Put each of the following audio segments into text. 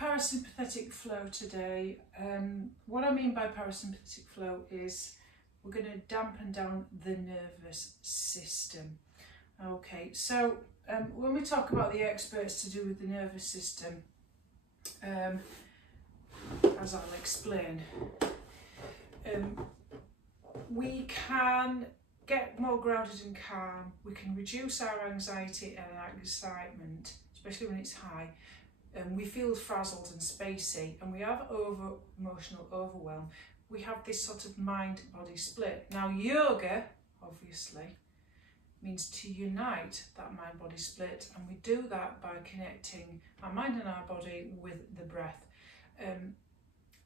Parasympathetic flow today. What I mean by parasympathetic flow is we're going to dampen down the nervous system. Okay, so when we talk about the experts to do with the nervous system, as I'll explain, we can get more grounded and calm, we can reduce our anxiety and excitement, especially when it's high. We feel frazzled and spacey, and we have emotional overwhelm. We have this sort of mind-body split. Now, yoga, obviously, means to unite that mind-body split, and we do that by connecting our mind and our body with the breath. And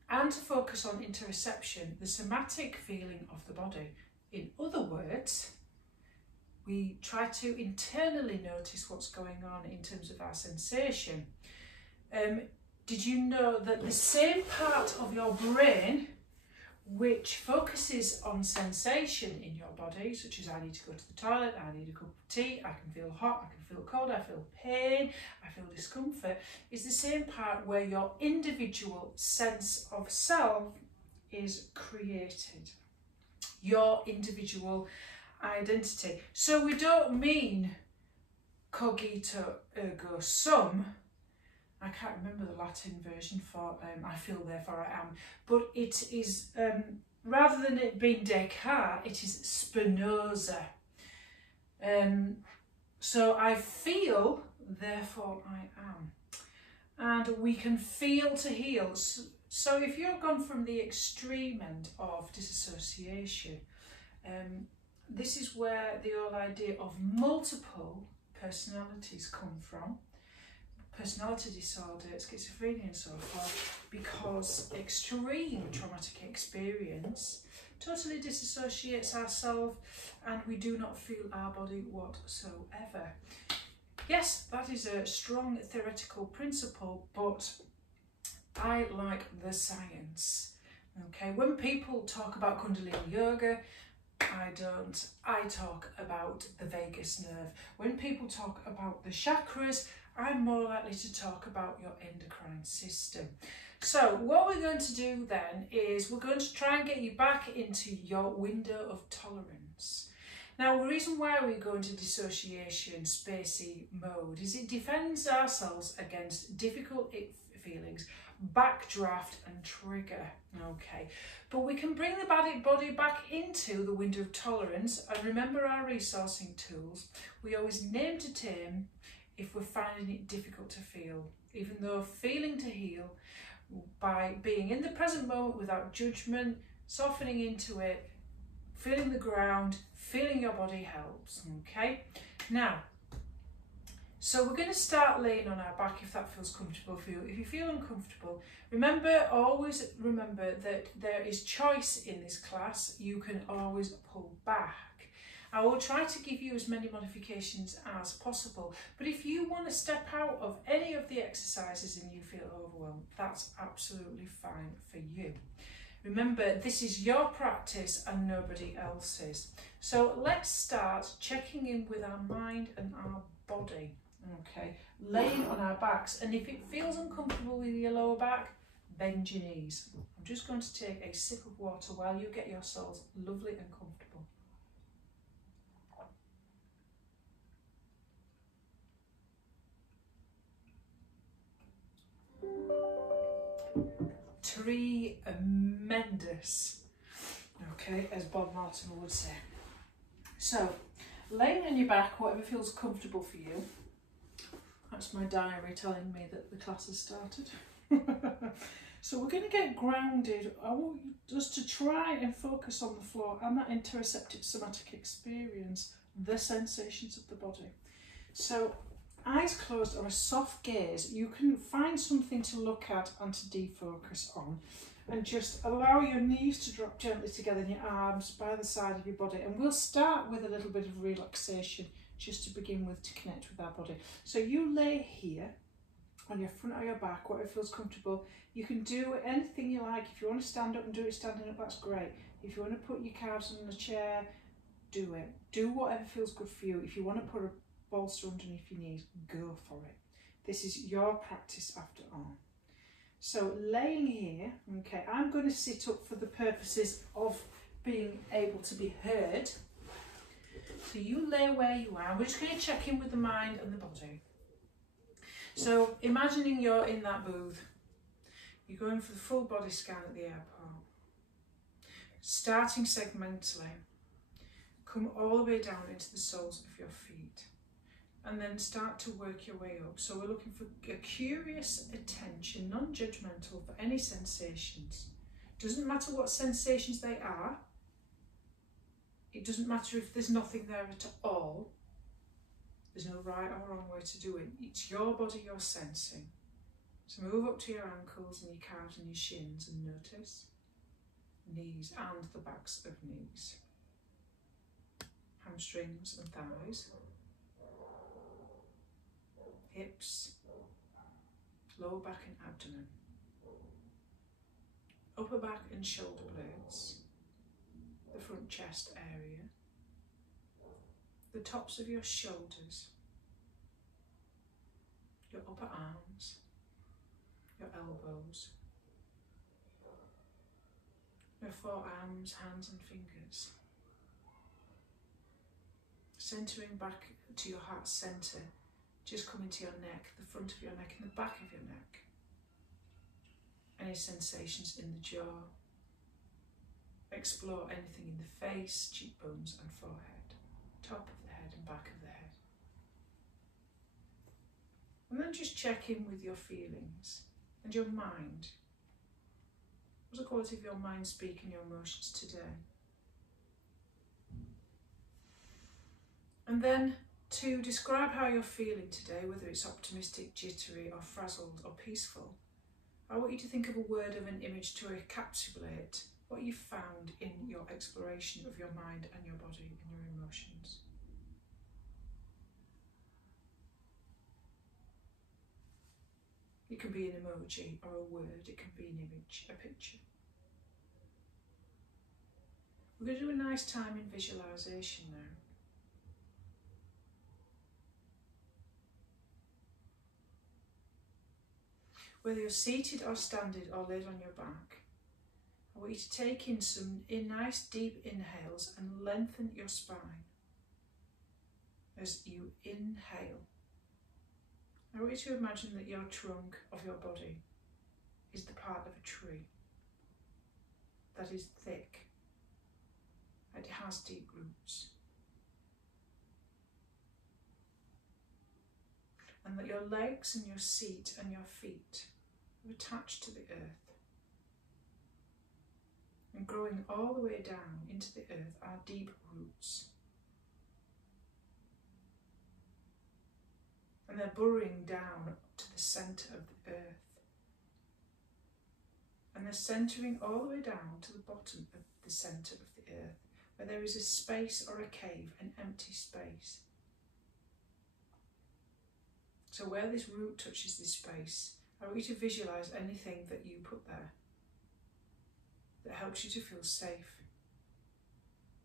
to focus on interoception, the somatic feeling of the body. In other words, we try to internally notice what's going on in terms of our sensation. Did you know that the same part of your brain which focuses on sensation in your body, such as I need to go to the toilet, I need a cup of tea, I can feel hot, I can feel cold, I feel pain, I feel discomfort, is the same part where your individual sense of self is created, your individual identity. So we don't mean cogito ergo sum. I can't remember the Latin version for I feel therefore I am, but it is, rather than it being Descartes, it is Spinoza. So I feel therefore I am, and we can feel to heal. So if you're gone from the extreme end of disassociation, this is where the whole idea of multiple personalities come from. Personality disorder, schizophrenia and so forth, because extreme traumatic experience totally disassociates ourselves and we do not feel our body whatsoever. Yes, that is a strong theoretical principle, but I like the science. Okay, when people talk about Kundalini yoga, I don't. I talk about the vagus nerve. When people talk about the chakras, I'm more likely to talk about your endocrine system. So what we're going to do then is we're going to try and get you back into your window of tolerance. Now, the reason why we go into dissociation, spacey mode is it defends ourselves against difficult feelings, backdraft and trigger. Okay, but we can bring the body back into the window of tolerance, and remember our resourcing tools. We always name to tame if we're finding it difficult to feel, even though feeling to heal by being in the present moment without judgment, softening into it, feeling the ground, feeling your body helps. Okay, now, so we're going to start laying on our back if that feels comfortable for you. If you feel uncomfortable, always remember that there is choice in this class. You can always pull back. I will try to give you as many modifications as possible, but if you want to step out of any of the exercises and you feel overwhelmed, that's absolutely fine for you. Remember, this is your practice and nobody else's. So let's start checking in with our mind and our body. Okay, laying on our backs, and if it feels uncomfortable with your lower back, bend your knees. I'm just going to take a sip of water while you get yourselves lovely and comfortable. Tremendous. Okay, as Bob Martin would say. So, laying on your back, whatever feels comfortable for you. That's my diary telling me that the class has started. So we're going to get grounded. I want you just to try and focus on the floor and that interoceptive somatic experience, the sensations of the body. So eyes closed or a soft gaze, you can find something to look at and to defocus on, and just allow your knees to drop gently together and your arms by the side of your body. And we'll start with a little bit of relaxation just to begin with, to connect with our body. So you lay here on your front or your back, whatever feels comfortable. You can do anything you like. If you want to stand up and do it standing up, that's great. If you want to put your calves on the chair, do it. Do whatever feels good for you. If you want to put a bolster underneath your knees, go for it. This is your practice after all. So laying here, okay, I'm going to sit up for the purposes of being able to be heard. So you lay where you are. We're just going to check in with the mind and the body. So imagining you're in that booth. You're going for the full body scan at the airport. Starting segmentally. Come all the way down into the soles of your feet. And then start to work your way up. So we're looking for a curious attention, non-judgmental for any sensations. Doesn't matter what sensations they are. It doesn't matter if there's nothing there at all. There's no right or wrong way to do it. It's your body you're sensing. So move up to your ankles and your calves and your shins and notice knees and the backs of knees. Hamstrings and thighs. Hips, lower back and abdomen, upper back and shoulder blades, the front chest area, the tops of your shoulders, your upper arms, your elbows, your forearms, hands and fingers, centering back to your heart centre. Just come into your neck, the front of your neck and the back of your neck. Any sensations in the jaw. Explore anything in the face, cheekbones and forehead. Top of the head and back of the head. And then just check in with your feelings and your mind. What's the quality of your mind speaking your emotions today? And then to describe how you're feeling today, whether it's optimistic, jittery or frazzled or peaceful, I want you to think of a word of an image to encapsulate what you found in your exploration of your mind and your body and your emotions. It can be an emoji or a word, it can be an image, a picture. We're going to do a nice time in visualisation now. Whether you're seated or standing or laid on your back, I want you to take in some nice deep inhales and lengthen your spine. As you inhale, I want you to imagine that your trunk of your body is the part of a tree that is thick, and it has deep roots. And that your legs and your seat and your feet are attached to the earth. And growing all the way down into the earth are deep roots. And they're burrowing down to the centre of the earth. And they're centering all the way down to the bottom of the centre of the earth, where there is a space or a cave, an empty space. So where this root touches this space, I want you to visualise anything that you put there that helps you to feel safe.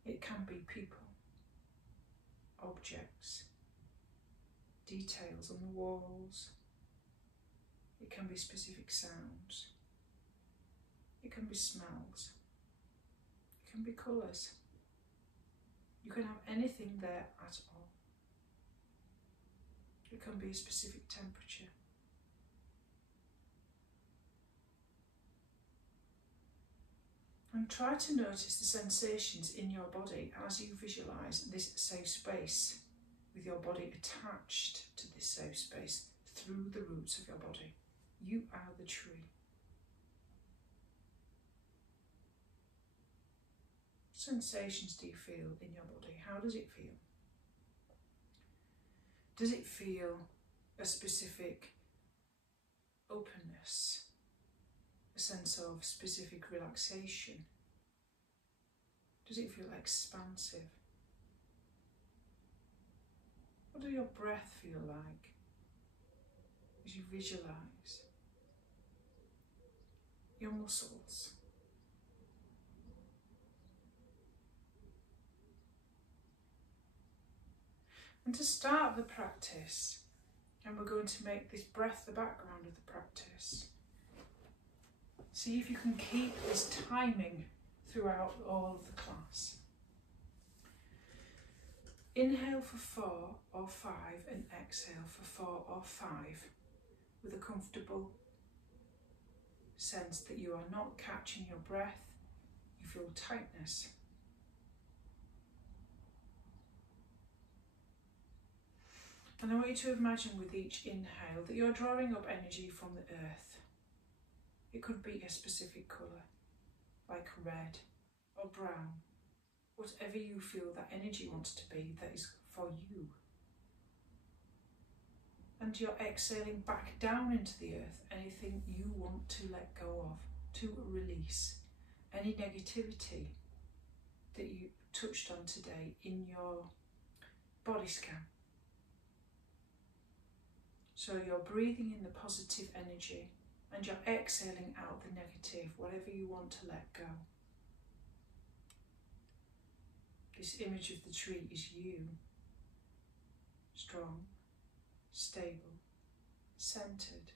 It can be people, objects, details on the walls. It can be specific sounds. It can be smells. It can be colours. You can have anything there at all. It can be a specific temperature. And try to notice the sensations in your body as you visualise this safe space, with your body attached to this safe space through the roots of your body. You are the tree. What sensations do you feel in your body? How does it feel? Does it feel a specific openness, a sense of specific relaxation? Does it feel expansive? What does your breath feel like as you visualise your muscles? And to start the practice, and we're going to make this breath the background of the practice, See if you can keep this timing throughout all of the class. Inhale for 4 or 5 and exhale for 4 or 5 with a comfortable sense that you are not catching your breath, you feel tightness. And I want you to imagine with each inhale that you're drawing up energy from the earth. It could be a specific colour, like red or brown, whatever you feel that energy wants to be, that is for you. And you're exhaling back down into the earth anything you want to let go of, to release. Any negativity that you touched on today in your body scan. So you're breathing in the positive energy and you're exhaling out the negative, whatever you want to let go. This image of the tree is you, strong, stable, centered.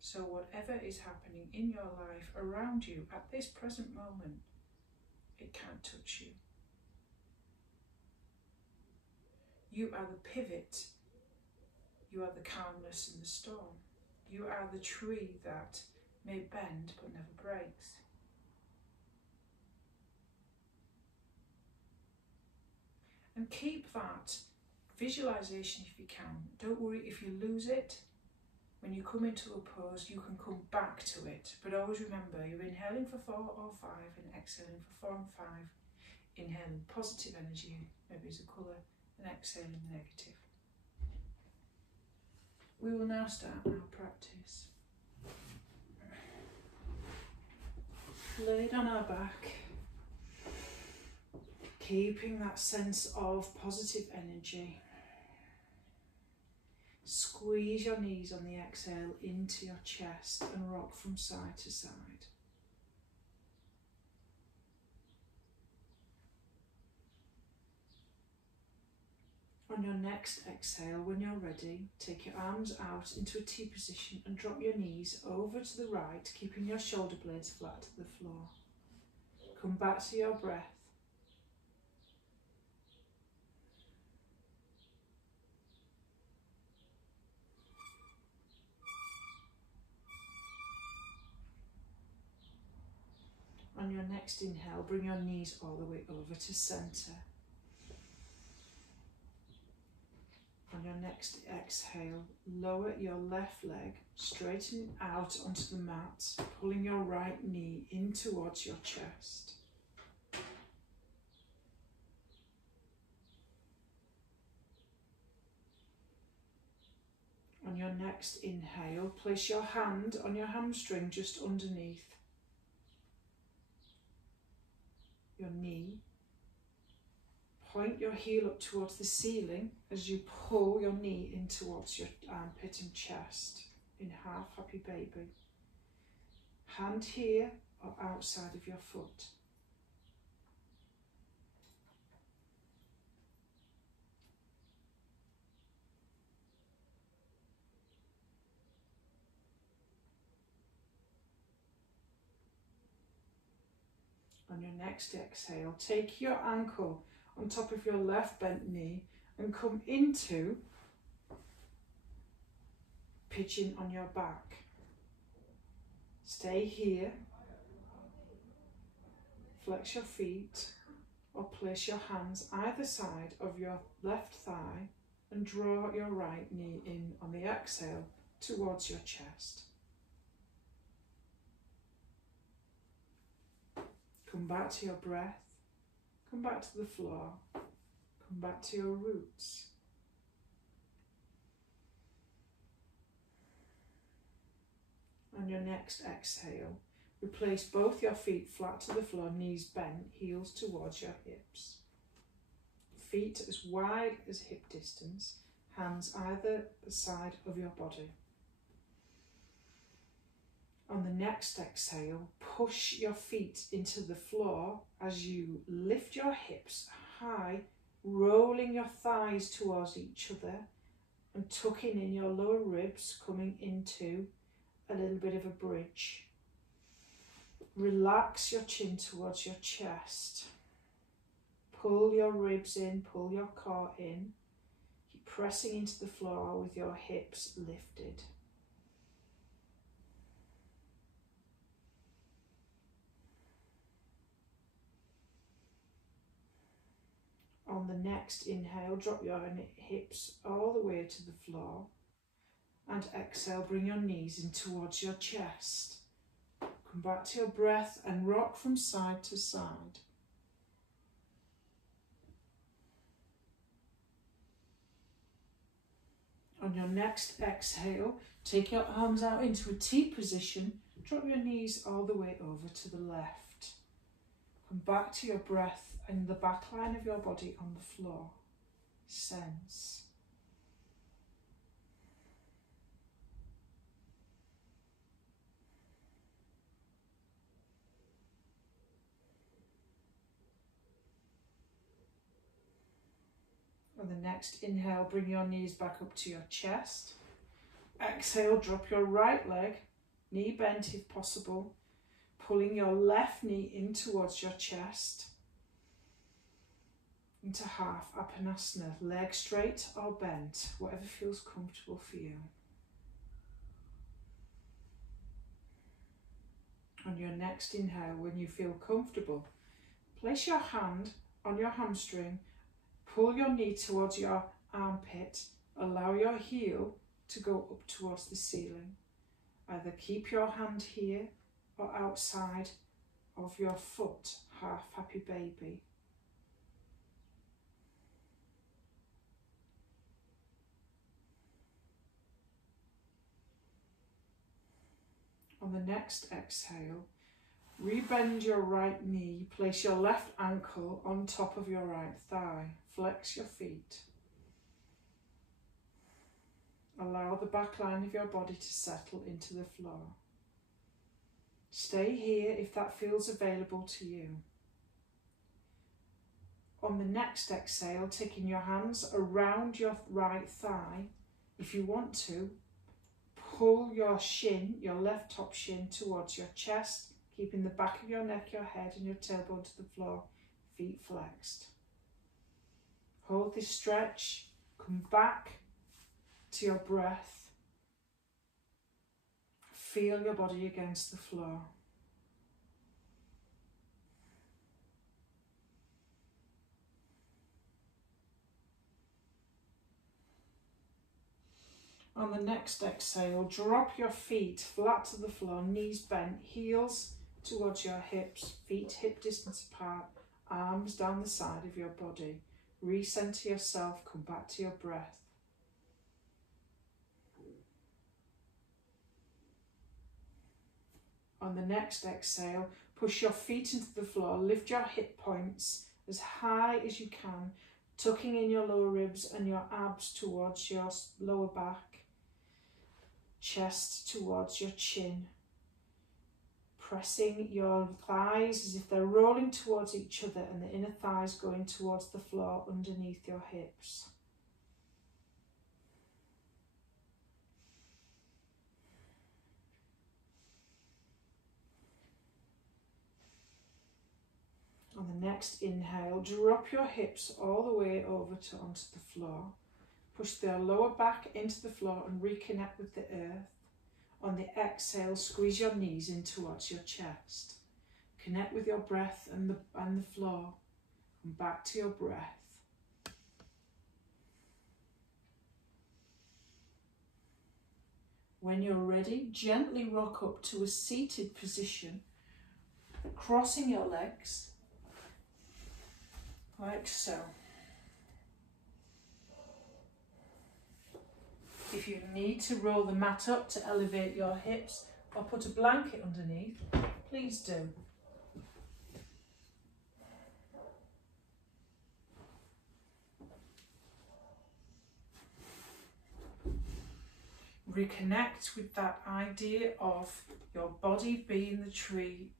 So whatever is happening in your life around you at this present moment, it can't touch you. You are the pivot. You are the calmness in the storm. You are the tree that may bend but never breaks. And keep that visualization if you can. Don't worry if you lose it. When you come into a pose, you can come back to it. But always remember, you're inhaling for 4 or 5 and exhaling for 4 and 5. Inhaling positive energy, maybe as a colour, and exhaling the negative. We will now start our practice. Laid on our back, keeping that sense of positive energy. Squeeze your knees on the exhale into your chest and rock from side to side. On your next exhale, when you're ready, take your arms out into a T position and drop your knees over to the right, keeping your shoulder blades flat to the floor. Come back to your breath. On your next inhale, bring your knees all the way over to centre. On your next exhale, lower your left leg, straighten out onto the mat, pulling your right knee in towards your chest. On your next inhale, place your hand on your hamstring just underneath your knee. Point your heel up towards the ceiling as you pull your knee in towards your armpit and chest in half happy baby. Hand here or outside of your foot. On your next exhale, take your ankle on top of your left bent knee and come into pigeon on your back. Stay here, flex your feet or place your hands either side of your left thigh and draw your right knee in on the exhale towards your chest. Come back to your breath. Come back to the floor, come back to your roots. On your next exhale, replace both your feet flat to the floor, knees bent, heels towards your hips. Feet as wide as hip distance, hands either side of your body. On the next exhale, push your feet into the floor as you lift your hips high, rolling your thighs towards each other and tucking in your lower ribs, coming into a little bit of a bridge. Relax your chin towards your chest. Pull your ribs in, pull your core in. Keep pressing into the floor with your hips lifted. On the next inhale, drop your hips all the way to the floor. And exhale, bring your knees in towards your chest. Come back to your breath and rock from side to side. On your next exhale, take your arms out into a T position. Drop your knees all the way over to the left. Come back to your breath and the back line of your body on the floor. Sense. On the next inhale, bring your knees back up to your chest. Exhale, drop your right leg, knee bent if possible, pulling your left knee in towards your chest. Into half Apanasana, leg straight or bent, whatever feels comfortable for you. On your next inhale, when you feel comfortable, place your hand on your hamstring. Pull your knee towards your armpit. Allow your heel to go up towards the ceiling. Either keep your hand here or outside of your foot, half happy baby. On the next exhale, rebend your right knee. Place your left ankle on top of your right thigh. Flex your feet. Allow the back line of your body to settle into the floor. Stay here if that feels available to you. On the next exhale, taking your hands around your right thigh, if you want to, pull your shin, your left top shin, towards your chest, keeping the back of your neck, your head and your tailbone to the floor, feet flexed. Hold this stretch, come back to your breath. Feel your body against the floor. On the next exhale, drop your feet flat to the floor, knees bent, heels towards your hips, feet hip distance apart, arms down the side of your body. Recenter yourself, come back to your breath. On the next exhale, push your feet into the floor, lift your hip points as high as you can, tucking in your lower ribs and your abs towards your lower back, chest towards your chin. Pressing your thighs as if they're rolling towards each other and the inner thighs going towards the floor underneath your hips. On the next inhale, drop your hips all the way over onto the floor. Push the lower back into the floor and reconnect with the earth. On the exhale, squeeze your knees in towards your chest. Connect with your breath and the floor. And back to your breath. When you're ready, gently rock up to a seated position, crossing your legs, like so. If you need to roll the mat up to elevate your hips or put a blanket underneath, please do. Reconnect with that idea of your body being the tree,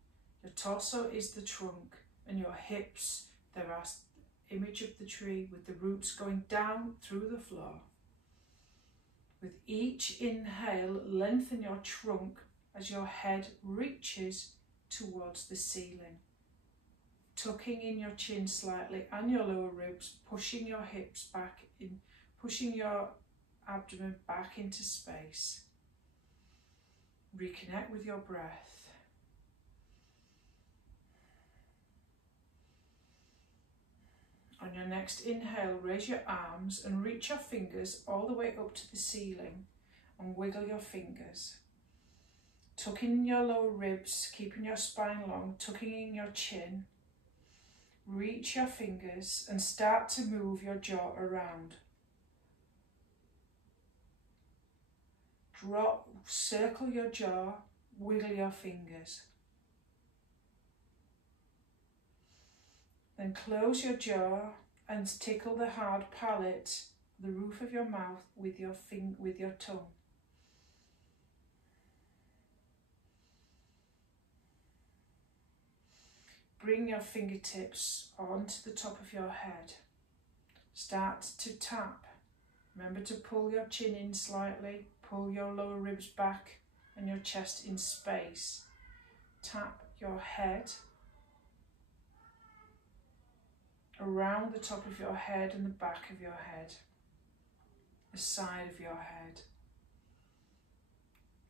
your torso is the trunk, and your hips, there are image of the tree with the roots going down through the floor. With each inhale, lengthen your trunk as your head reaches towards the ceiling. Tucking in your chin slightly and your lower ribs, pushing your hips back in, pushing your abdomen back into space. Reconnect with your breath. On your next inhale, raise your arms and reach your fingers all the way up to the ceiling and wiggle your fingers. Tucking in your lower ribs, keeping your spine long, tucking in your chin. Reach your fingers and start to move your jaw around. Drop, circle your jaw, wiggle your fingers. Then close your jaw and tickle the hard palate, the roof of your mouth with your tongue. Bring your fingertips onto the top of your head. Start to tap. Remember to pull your chin in slightly, pull your lower ribs back and your chest in space. Tap your head around the top of your head and the back of your head, the side of your head,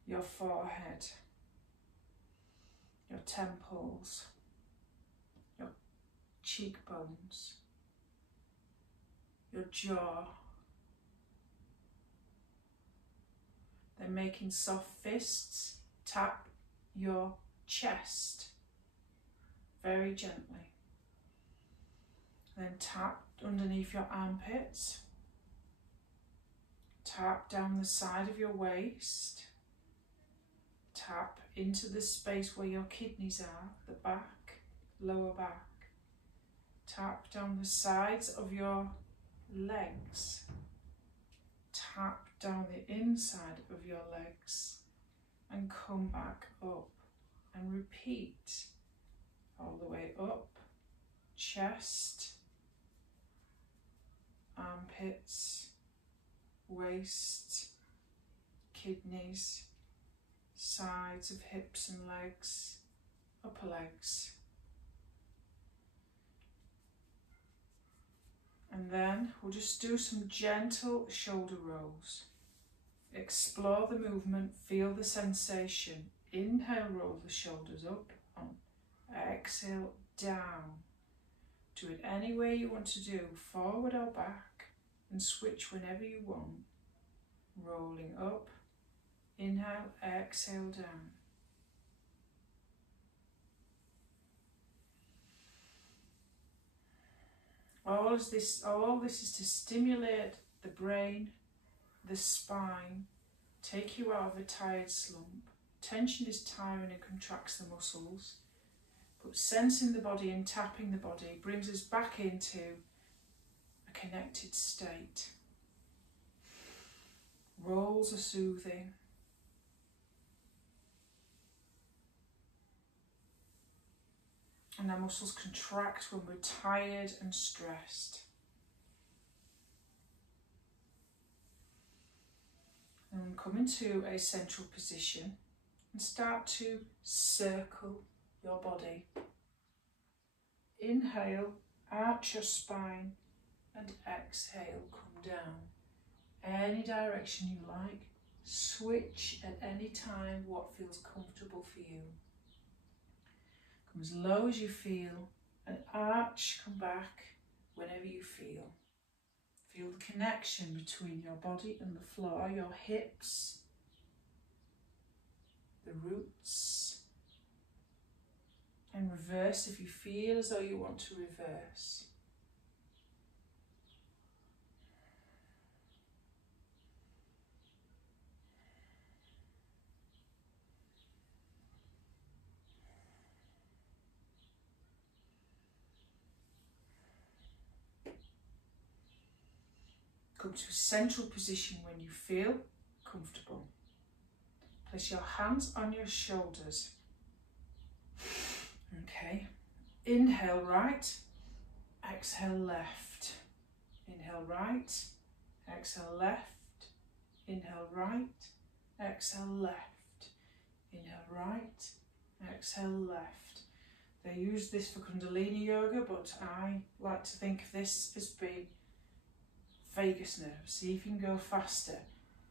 your forehead, your temples, your cheekbones, your jaw. Then making soft fists, tap your chest very gently. Then tap underneath your armpits, tap down the side of your waist, tap into the space where your kidneys are, the back, lower back, tap down the sides of your legs, tap down the inside of your legs and come back up and repeat all the way up, chest, armpits, waist, kidneys, sides of hips and legs, upper legs. And then we'll just do some gentle shoulder rolls. Explore the movement, feel the sensation. Inhale, roll the shoulders up, on. Exhale, down. Do it any way you want to do, forward or back, and switch whenever you want. Rolling up, inhale, exhale, down. All this is to stimulate the brain, the spine, take you out of a tired slump. Tension is tiring and contracts the muscles. But sensing the body and tapping the body brings us back into a connected state. Rolls are soothing. And our muscles contract when we're tired and stressed. And come into a central position and start to circle your body. Inhale, arch your spine, and exhale, come down. Any direction you like, switch at any time what feels comfortable for you. Come as low as you feel, and arch, come back whenever you feel. Feel the connection between your body and the floor, your hips, the roots. And reverse if you feel as though you want to reverse. Come to a central position when you feel comfortable. Place your hands on your shoulders. Okay, inhale right, exhale left. Inhale right, exhale left. Inhale right, exhale left. Inhale right, exhale left. They use this for Kundalini yoga, but I like to think of this as being vagus nerve. See if you can go faster.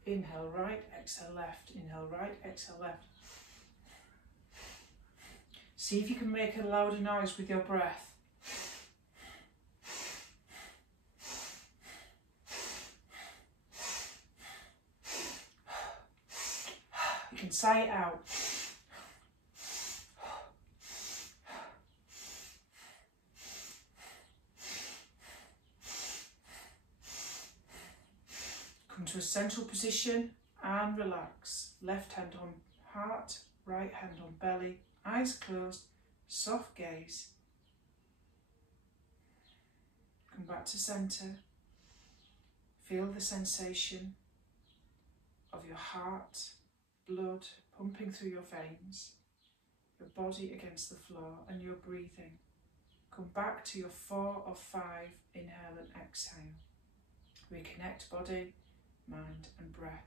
Inhale right, exhale left. Inhale right, exhale left. See if you can make a louder noise with your breath. You can sigh it out. Come to a central position and relax. Left hand on heart, right hand on belly, eyes closed, soft gaze. Come back to centre. Feel the sensation of your heart, blood pumping through your veins, your body against the floor, and your breathing. Come back to your 4 or 5 inhale and exhale. Reconnect body, mind and breath.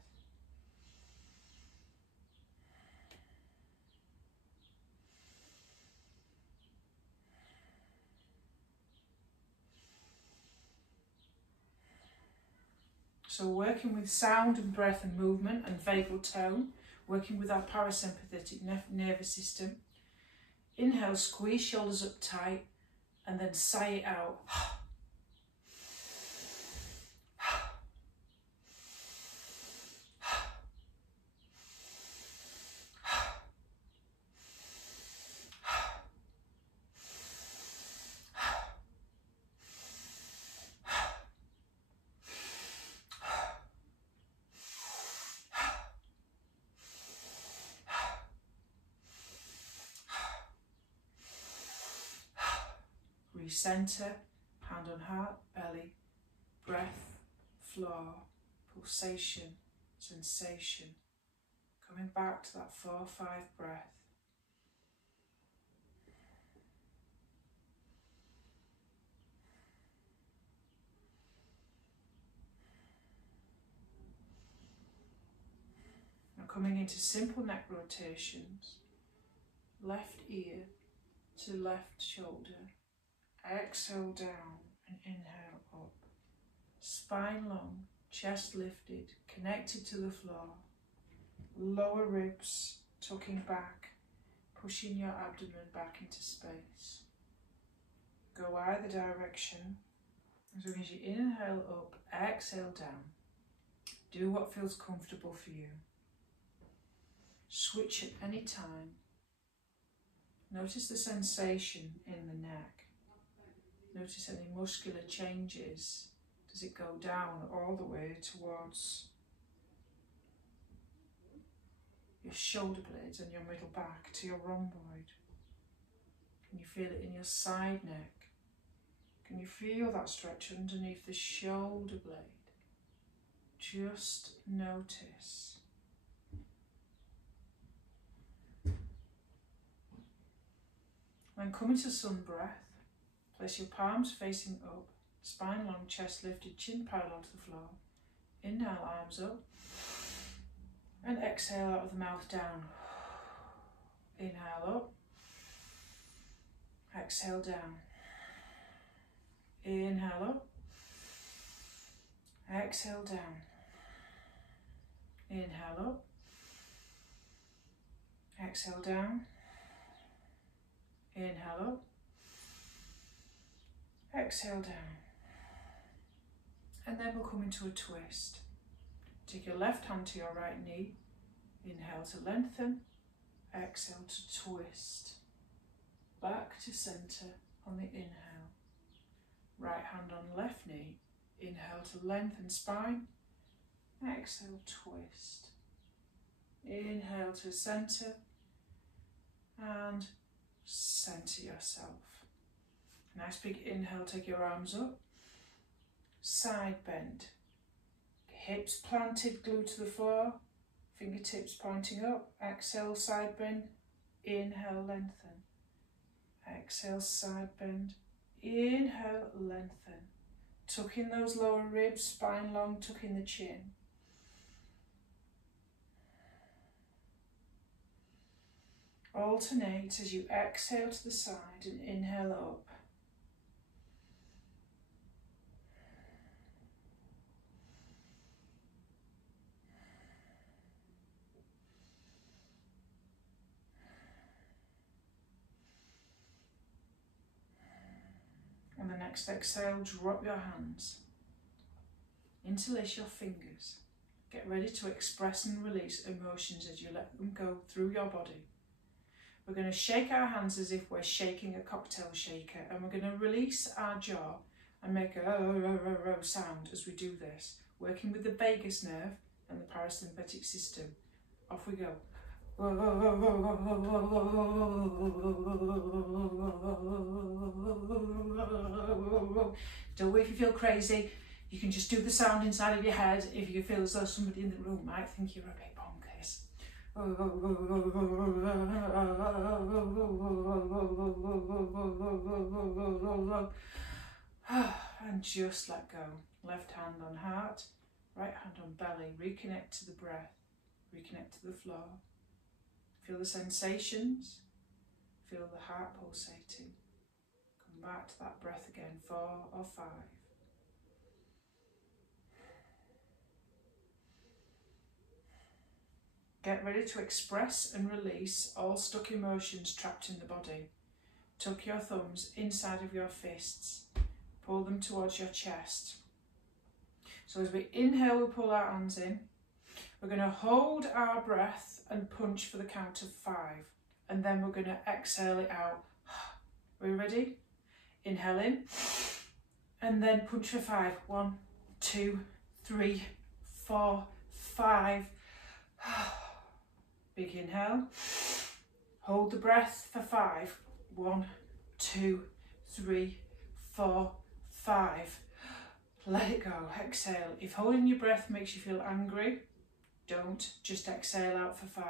So working with sound and breath and movement and vagal tone, working with our parasympathetic nervous system. Inhale, squeeze shoulders up tight, and then sigh it out. Recenter, hand on heart, belly, breath, floor, pulsation, sensation. Coming back to that 4 or 5 breath. Now coming into simple neck rotations. Left ear to left shoulder. Exhale down and inhale up. Spine long, chest lifted, connected to the floor. Lower ribs tucking back, pushing your abdomen back into space. Go either direction. As long as you inhale up, exhale down. Do what feels comfortable for you. Switch at any time. Notice the sensation in the neck. Notice any muscular changes. Does it go down all the way towards your shoulder blades and your middle back to your rhomboid? Can you feel it in your side neck? Can you feel that stretch underneath the shoulder blade? Just notice. Then come into sun breath. Place your palms facing up, spine long, chest lifted, chin parallel to the floor. Inhale, arms up. And exhale out of the mouth down. Inhale up. Exhale down. Inhale up. Exhale down. Inhale up. Exhale down. Inhale up. Exhale down. And then we'll come into a twist. Take your left hand to your right knee. Inhale to lengthen. Exhale to twist. Back to centre on the inhale. Right hand on left knee. Inhale to lengthen spine. Exhale, twist. Inhale to centre. And centre yourself. Nice big inhale, take your arms up. Side bend. Hips planted, glued to the floor. Fingertips pointing up. Exhale, side bend. Inhale, lengthen. Exhale, side bend. Inhale, lengthen. Tuck in those lower ribs, spine long, tuck in the chin. Alternate as you exhale to the side and inhale up. On the next exhale, drop your hands. Interlace your fingers. Get ready to express and release emotions as you let them go through your body. We're going to shake our hands as if we're shaking a cocktail shaker, and we're going to release our jaw and make a sound as we do this, working with the vagus nerve and the parasympathetic system. Off we go. Don't worry if you feel crazy. You can just do the sound inside of your head if you feel as though somebody in the room might think you're a bit bonkers. And just let go. Left hand on heart, right hand on belly. Reconnect to the breath, reconnect to the floor. Feel the sensations, feel the heart pulsating. Come back to that breath again, 4 or 5. Get ready to express and release all stuck emotions trapped in the body. Tuck your thumbs inside of your fists. Pull them towards your chest. So as we inhale, we pull our hands in. We're going to hold our breath and punch for the count of 5. And then we're going to exhale it out. Are you ready? Inhale in. And then punch for 5. 1, 2, 3, 4, 5. Big inhale. Hold the breath for 5. 1, 2, 3, 4, 5. Let it go. Exhale. If holding your breath makes you feel angry, don't. Just exhale out for 5.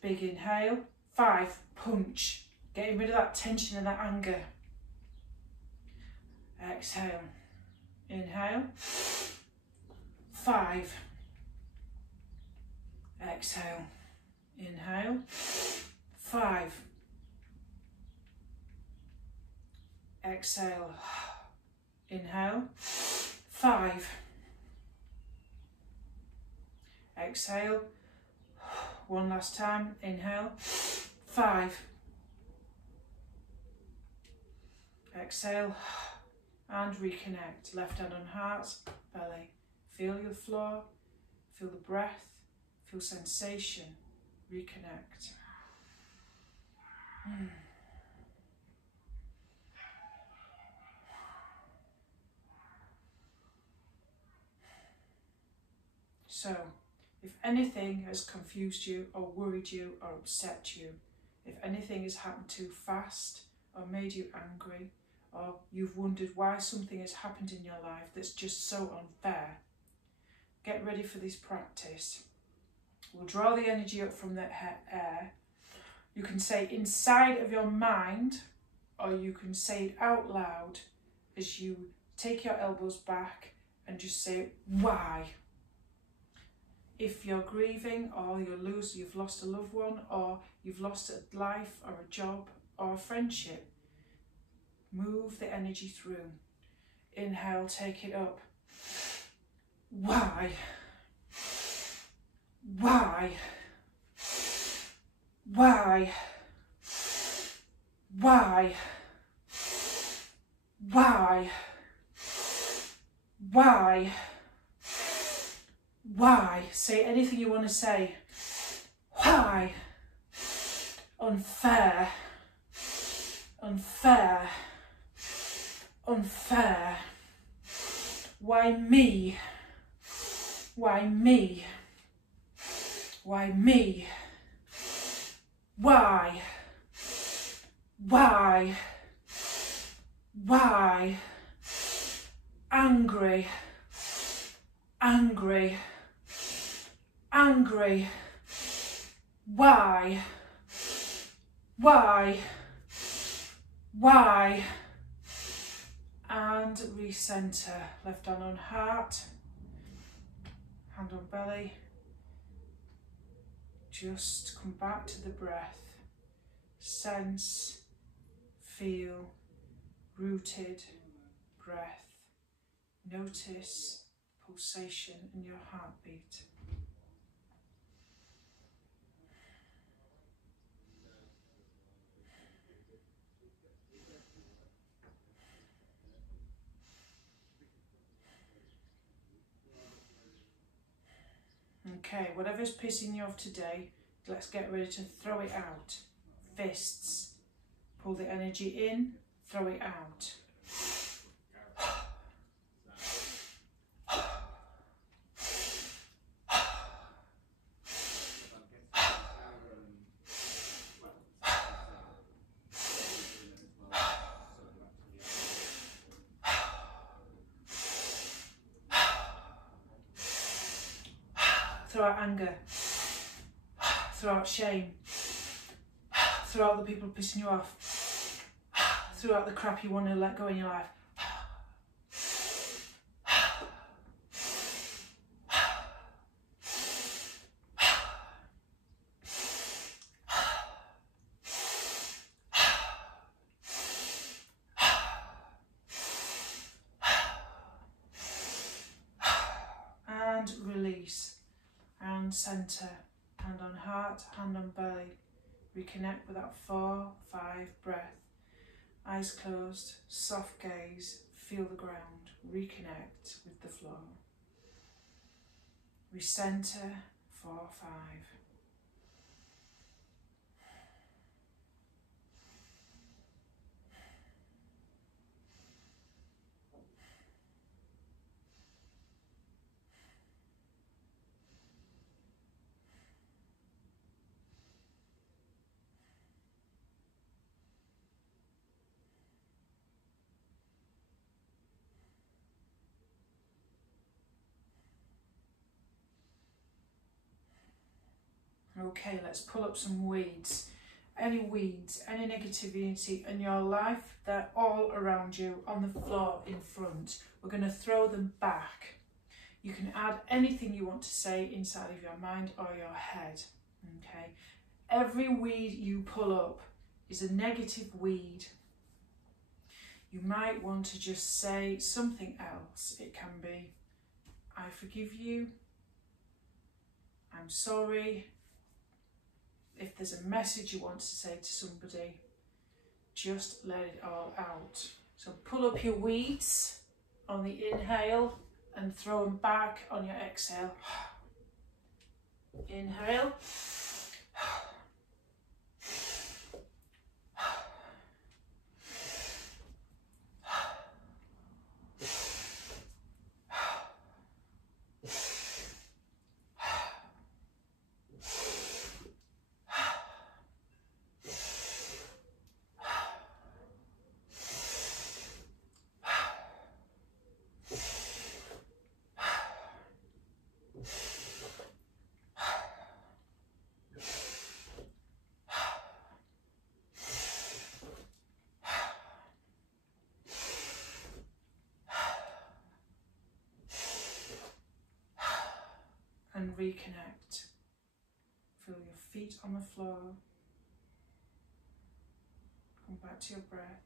Big inhale. 5. Punch. Getting rid of that tension and that anger. Exhale. Inhale. 5. Exhale. Inhale. 5. Exhale. Inhale. 5. Exhale. One last time. Inhale. 5. Exhale. And reconnect. Left hand on heart, belly. Feel your floor. Feel the breath. Feel sensation. Reconnect. So, if anything has confused you or worried you or upset you, if anything has happened too fast or made you angry, or you've wondered why something has happened in your life that's just so unfair, get ready for this practice. We'll draw the energy up from the air. You can say inside of your mind, or you can say it out loud as you take your elbows back and just say, why? If you're grieving, or you've lost a loved one, or you've lost a life or a job or a friendship, move the energy through. Inhale, take it up. Why? Why? Why? Why? Why? Why? Why? Say anything you want to say. Why? Unfair. Unfair. Unfair. Why me? Why me? Why me? Why? Why? Why? Angry. Angry. Angry. Why? Why? Why? And recenter. Left hand on heart, hand on belly. Just come back to the breath. sense, feel, rooted breath. Notice pulsation in your heartbeat. Okay, whatever's pissing you off today, let's get ready to throw it out. Fists. Pull the energy in, throw it out. Throw out anger, throw out shame, throw out the people pissing you off, throw out the crap you want to let go in your life. And release. And centre, hand on heart, hand on belly. Reconnect with that 4-5 breath. Eyes closed, soft gaze, feel the ground. Reconnect with the flow. Recentre, 4-5. Okay, let's pull up some weeds. Any weeds, any negativity in your life, they're all around you on the floor in front. We're going to throw them back. You can add anything you want to say inside of your mind or your head. Okay, every weed you pull up is a negative weed. You might want to just say something else. It can be, I forgive you, I'm sorry. If there's a message you want to say to somebody, just let it all out. So pull up your weeds on the inhale and throw them back on your exhale. Inhale. And reconnect. Feel your feet on the floor. Come back to your breath.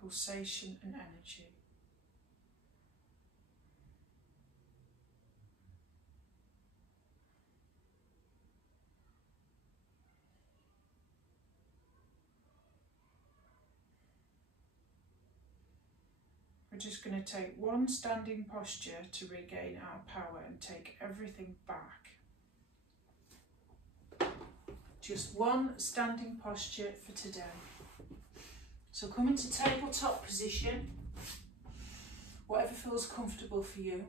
Pulsation and energy. We're just going to take one standing posture to regain our power and take everything back. Just one standing posture for today. So come into tabletop position, whatever feels comfortable for you.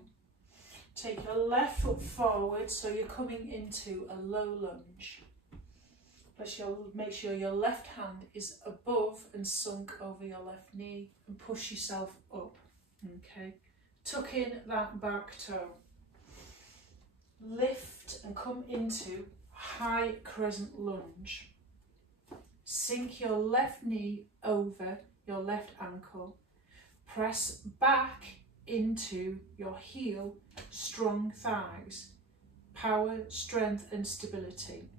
Take your left foot forward so you're coming into a low lunge. Make sure your left hand is above and sunk over your left knee and push yourself up. Okay, tuck in that back toe. Lift and come into high crescent lunge. Sink your left knee over your left ankle. Press back into your heel, strong thighs. Power, strength and stability.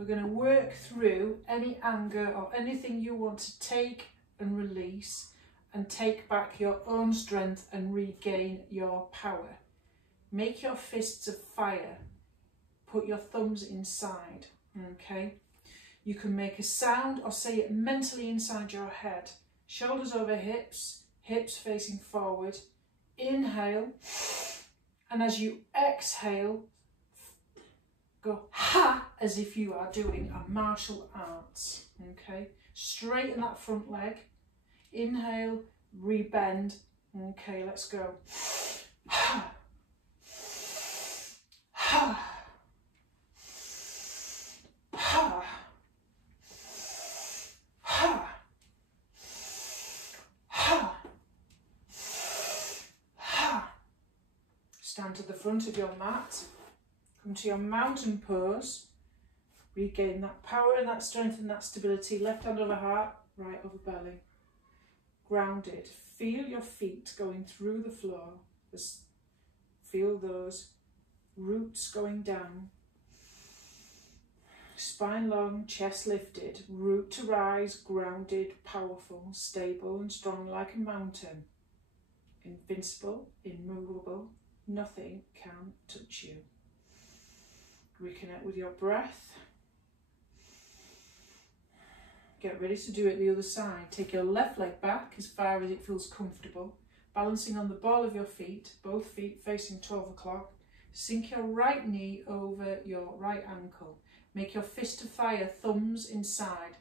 We're going to work through any anger or anything you want to take and release, and take back your own strength and regain your power. Make your fists of fire. Put your thumbs inside, okay? You can make a sound or say it mentally inside your head. Shoulders over hips, hips facing forward. Inhale, and as you exhale, go ha, as if you are doing a martial arts, okay? Straighten that front leg. Inhale, rebend. Okay, let's go. Ha, ha, ha, ha, ha, ha. Stand to the front of your mat. Come to your mountain pose. Regain that power and that strength and that stability. Left hand over heart, right over belly. Grounded. Feel your feet going through the floor. Just feel those roots going down. Spine long, chest lifted. Root to rise, grounded, powerful, stable and strong like a mountain. Invincible, immovable. Nothing can touch you. Reconnect with your breath. Get ready to do it the other side. Take your left leg back as far as it feels comfortable, balancing on the ball of your feet, both feet facing 12 o'clock. Sink your right knee over your right ankle. Make your fist of fire, thumbs inside.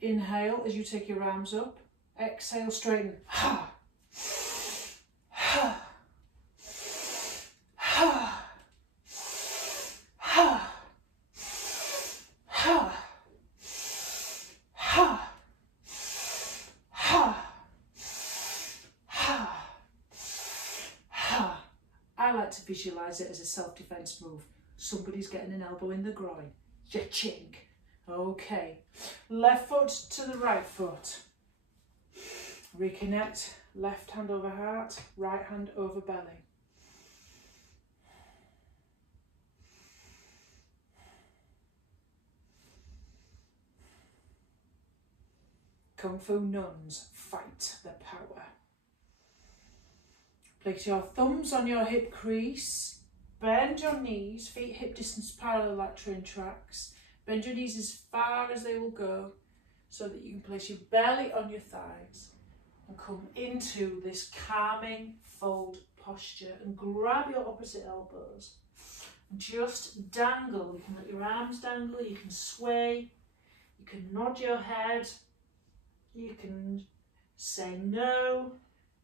Inhale as you take your arms up. Exhale, straighten. Ha! Ha! Ha! Ha! Ha! Ha! Ha! Ha! Ha! I like to visualise it as a self-defence move. Somebody's getting an elbow in the groin. Ya-chink. Okay. Left foot to the right foot. Reconnect. Left hand over heart, right hand over belly. Kung Fu nuns, fight the power. Place your thumbs on your hip crease. Bend your knees, feet hip distance parallel like train tracks. Bend your knees as far as they will go so that you can place your belly on your thighs and come into this calming fold posture and grab your opposite elbows and just dangle. You can let your arms dangle, you can sway, you can nod your head. You can say no,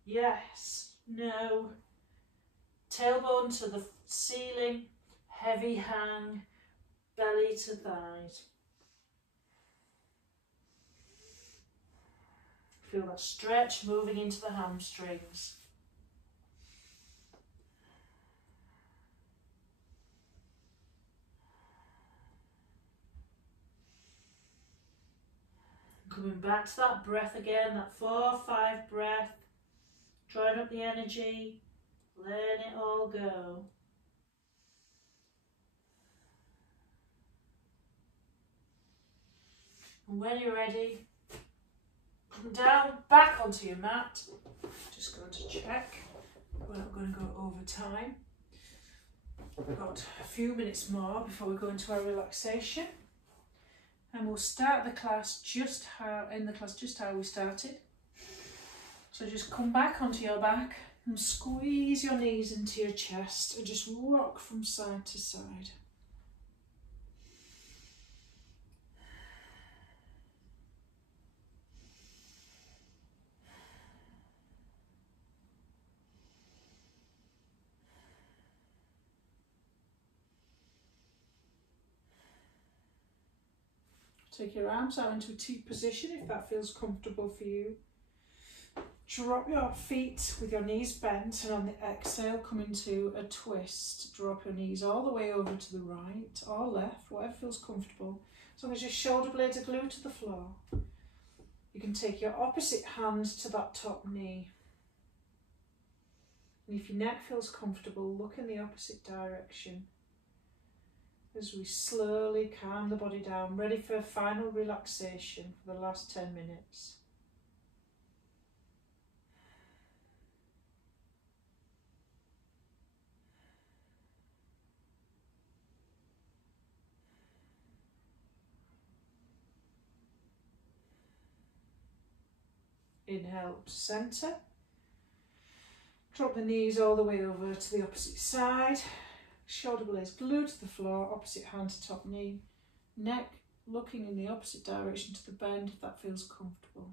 yes, no. Tailbone to the ceiling, heavy hang, belly to thighs. Feel that stretch moving into the hamstrings. Coming back to that breath again, that 4-5 breath, drawing up the energy, letting it all go. And when you're ready, come down, back onto your mat. Just going to check. We're not going to go over time. We've got a few minutes more before we go into our relaxation. And we'll start the class just how we started. So just come back onto your back and squeeze your knees into your chest and just rock from side to side. Take your arms out into a T position if that feels comfortable for you. Drop your feet with your knees bent, and on the exhale come into a twist. Drop your knees all the way over to the right or left, whatever feels comfortable. As long as your shoulder blades are glued to the floor. You can take your opposite hand to that top knee. And if your neck feels comfortable, look in the opposite direction. as we slowly calm the body down, ready for final relaxation for the last 10 minutes. Inhale to centre. Drop the knees all the way over to the opposite side. Shoulder blades glued to the floor, opposite hand to top knee. Neck looking in the opposite direction to the bend if that feels comfortable.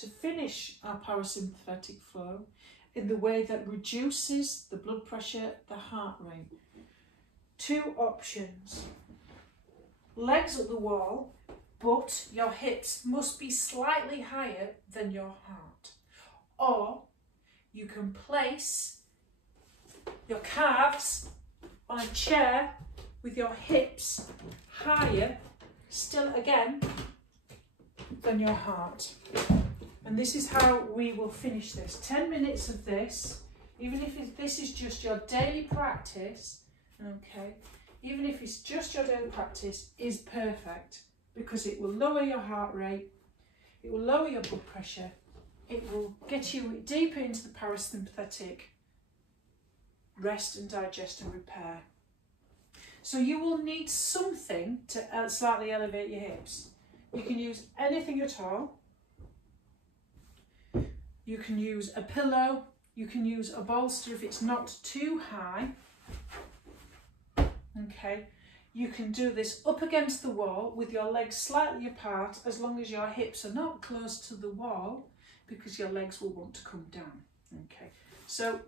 To finish our parasympathetic flow in the way that reduces the blood pressure, the heart rate. 2 options. Legs at the wall, but your hips must be slightly higher than your heart. Or you can place your calves on a chair with your hips higher, still again, than your heart. And this is how we will finish this. 10 minutes of this, even if this is just your daily practice, okay, even if it's just your daily practice, is perfect, because it will lower your heart rate, it will lower your blood pressure, it will get you deeper into the parasympathetic rest and digest and repair. So you will need something to slightly elevate your hips. You can use anything at all. You can use a pillow, you can use a bolster if it's not too high. Okay, you can do this up against the wall with your legs slightly apart, as long as your hips are not close to the wall, because your legs will want to come down. Okay, so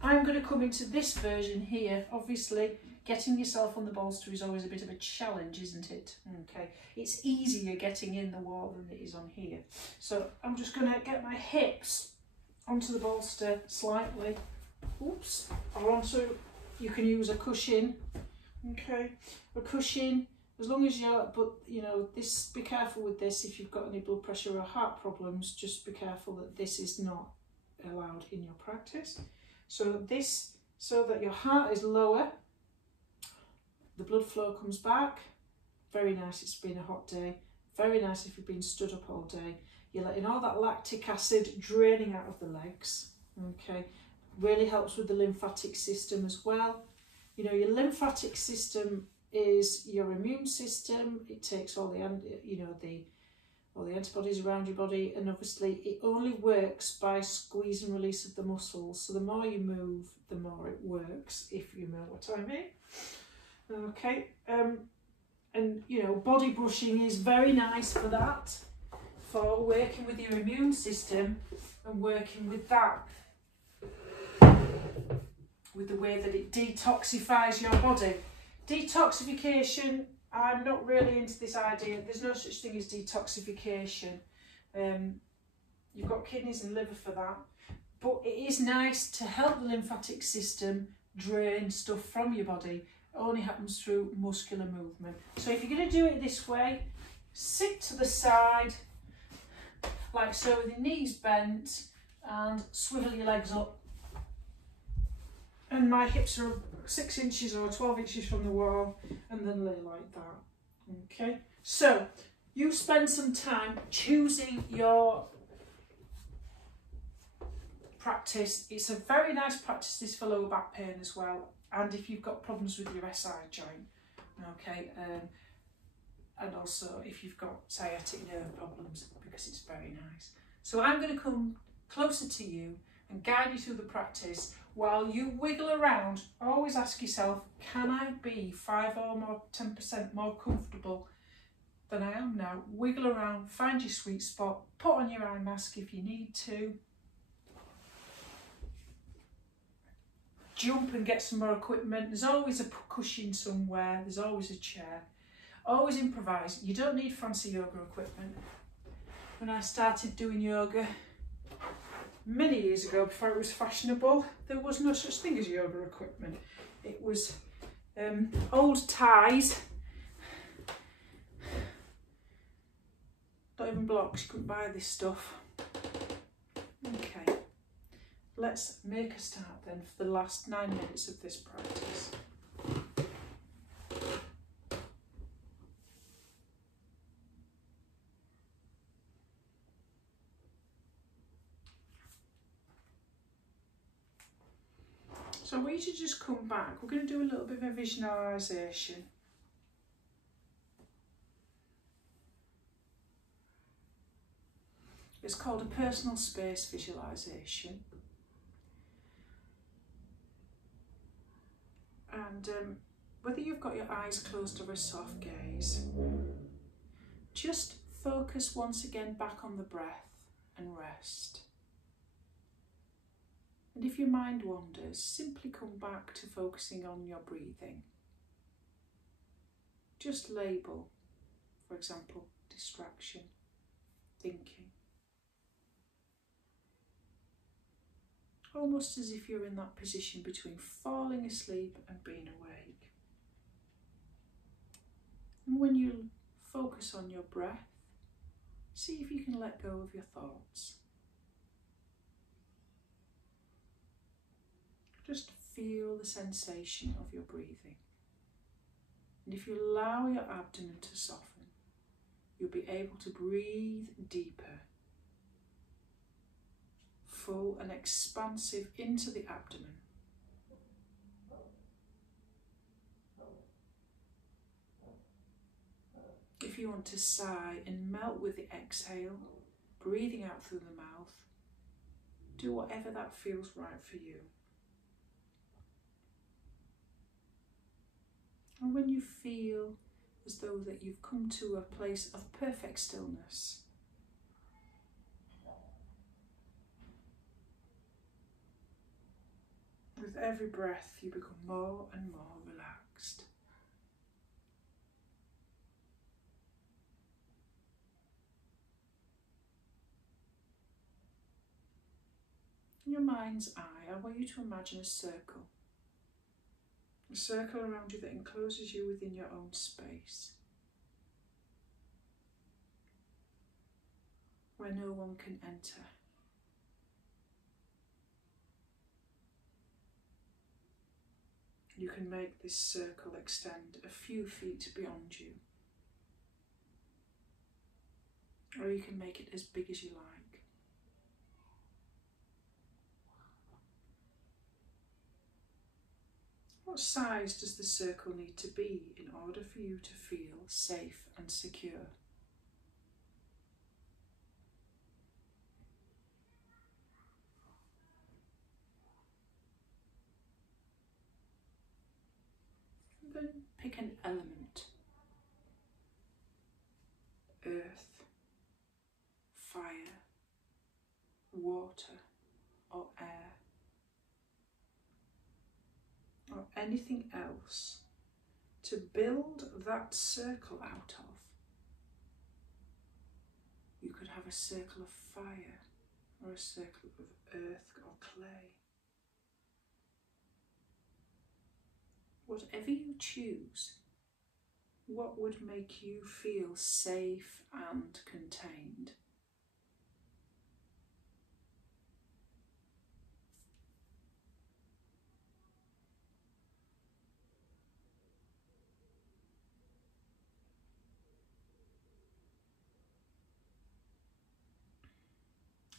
I'm going to come into this version here. Obviously, getting yourself on the bolster is always a bit of a challenge, isn't it? Okay, it's easier getting in the wall than it is on here. So I'm just going to get my hips onto the bolster slightly. Oops, or onto, you can use a cushion. Okay, a cushion, as long as you're, but you know, this, be careful with this. If you've got any blood pressure or heart problems, just be careful that this is not allowed in your practice. So this, so that your heart is lower, the blood flow comes back. Very nice, it's been a hot day. Very nice if you've been stood up all day. You're letting all that lactic acid draining out of the legs. Okay, really helps with the lymphatic system as well. You know, your lymphatic system is your immune system. It takes all the, you know, all the antibodies around your body, and obviously it only works by squeeze and release of the muscles. So the more you move, the more it works, if you know what I mean. Okay, and you know, body brushing is very nice for that, for working with your immune system and working with that, with the way that it detoxifies your body. Detoxification, I'm not really into this idea. There's no such thing as detoxification. You've got kidneys and liver for that, but it is nice to help the lymphatic system drain stuff from your body. It only happens through muscular movement. So if you're going to do it this way, sit to the side, like so, with your knees bent, and swivel your legs up. And my hips are 6 inches or 12 inches from the wall, and then lay like that. Okay, so you spend some time choosing your practice. It's a very nice practice, this, for lower back pain as well, and if you've got problems with your SI joint, okay, and also if you've got sciatic nerve problems, because it's very nice. So I'm going to come closer to you and guide you through the practice while you wiggle around. Always ask yourself, can I be 5 or more, 10% more comfortable than I am now? Wiggle around, find your sweet spot, put on your eye mask if you need to. Jump and get some more equipment. There's always a cushion somewhere, there's always a chair. Always improvise. You don't need fancy yoga equipment. When I started doing yoga many years ago, before it was fashionable, there was no such thing as yoga equipment. It was old ties, not even blocks, you couldn't buy this stuff. Okay, let's make a start then for the last 9 minutes of this practice. So I want you to just come back. We're going to do a little bit of a visualisation. It's called a personal space visualisation. And whether you've got your eyes closed or a soft gaze, just focus once again back on the breath and rest. And if your mind wanders, simply come back to focusing on your breathing. Just label, for example, distraction, thinking. Almost as if you're in that position between falling asleep and being awake. And when you focus on your breath, see if you can let go of your thoughts. Just feel the sensation of your breathing. And if you allow your abdomen to soften, you'll be able to breathe deeper, full and expansive into the abdomen. If you want to sigh and melt with the exhale, breathing out through the mouth, do whatever that feels right for you. And when you feel as though that you've come to a place of perfect stillness, with every breath you become more and more relaxed. In your mind's eye, I want you to imagine a circle. A circle around you that encloses you within your own space, where no one can enter. You can make this circle extend a few feet beyond you, or you can make it as big as you like. What size does the circle need to be in order for you to feel safe and secure? And then pick an element. Earth, fire, water, or air, or anything else to build that circle out of. You could have a circle of fire or a circle of earth or clay. Whatever you choose, what would make you feel safe and contained?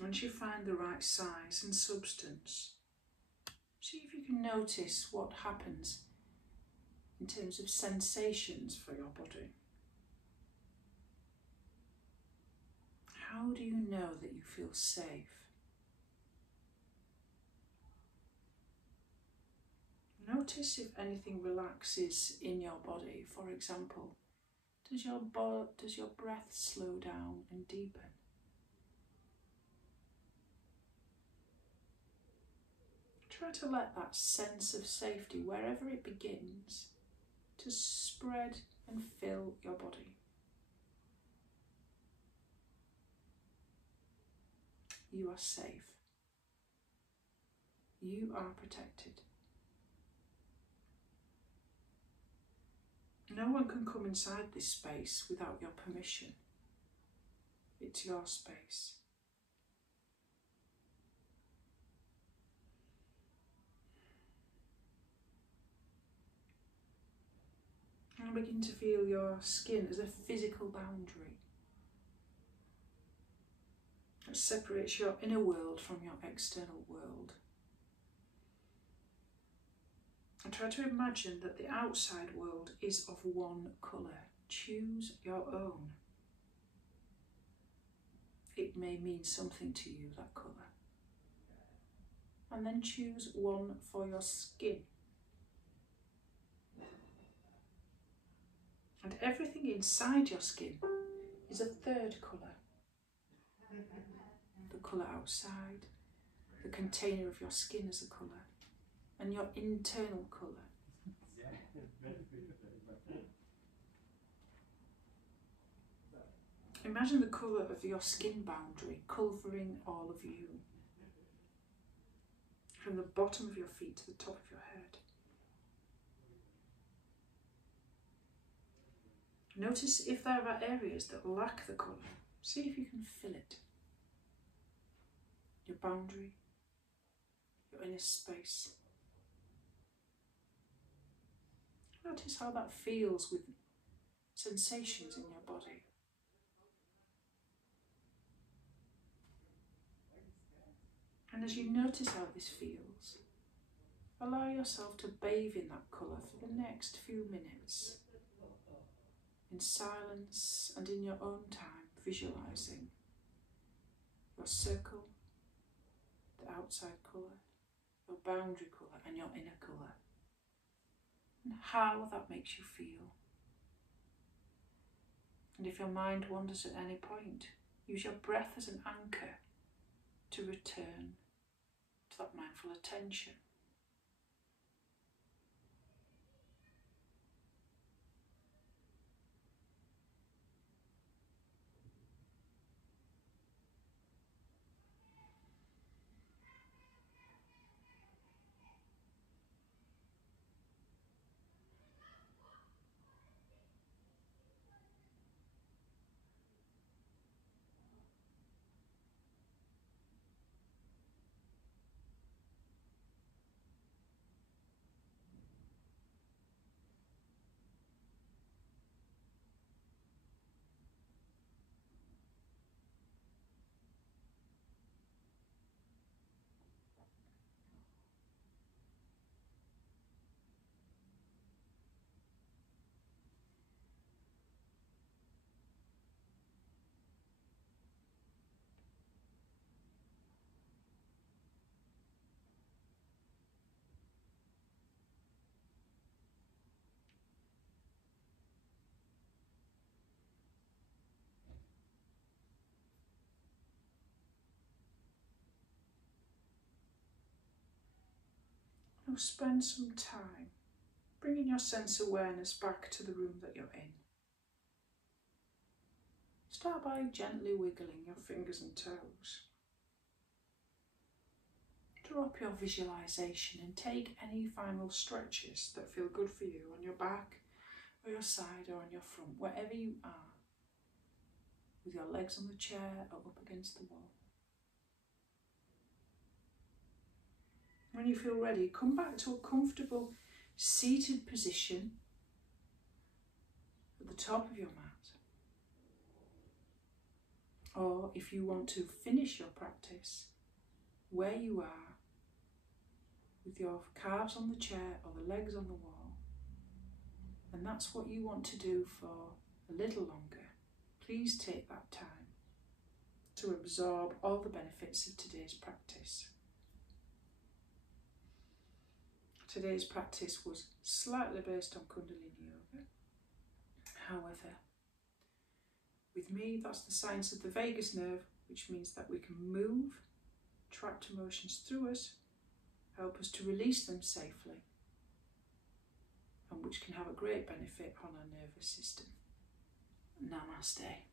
Once you find the right size and substance, see if you can notice what happens in terms of sensations for your body. How do you know that you feel safe? Notice if anything relaxes in your body. For example, does your breath slow down and deepen? Try to let that sense of safety, wherever it begins, to spread and fill your body. You are safe. You are protected. No one can come inside this space without your permission. It's your space. And begin to feel your skin as a physical boundary that separates your inner world from your external world. And try to imagine that the outside world is of one colour. Choose your own. It may mean something to you, that colour. And then choose one for your skin. And everything inside your skin is a third colour. The colour outside, the container of your skin is a colour, and your internal colour. Imagine the colour of your skin boundary covering all of you, from the bottom of your feet to the top of your head. Notice if there are areas that lack the colour. See if you can fill it. Your boundary, your inner space. Notice how that feels with sensations in your body. And as you notice how this feels, allow yourself to bathe in that colour for the next few minutes, in silence and in your own time, visualising your circle, the outside colour, your boundary colour and your inner colour, and how that makes you feel. And if your mind wanders at any point, use your breath as an anchor to return to that mindful attention. Now spend some time bringing your sense awareness back to the room that you're in. Start by gently wiggling your fingers and toes. Drop your visualisation and take any final stretches that feel good for you on your back or your side or on your front, wherever you are, with your legs on the chair or up against the wall. When you feel ready, come back to a comfortable seated position at the top of your mat. Or if you want to finish your practice where you are, with your calves on the chair or the legs on the wall, and that's what you want to do for a little longer, please take that time to absorb all the benefits of today's practice. Today's practice was slightly based on Kundalini Yoga. However, with me, that's the science of the vagus nerve, which means that we can move trapped emotions through us, help us to release them safely, and which which can have a great benefit on our nervous system. Namaste.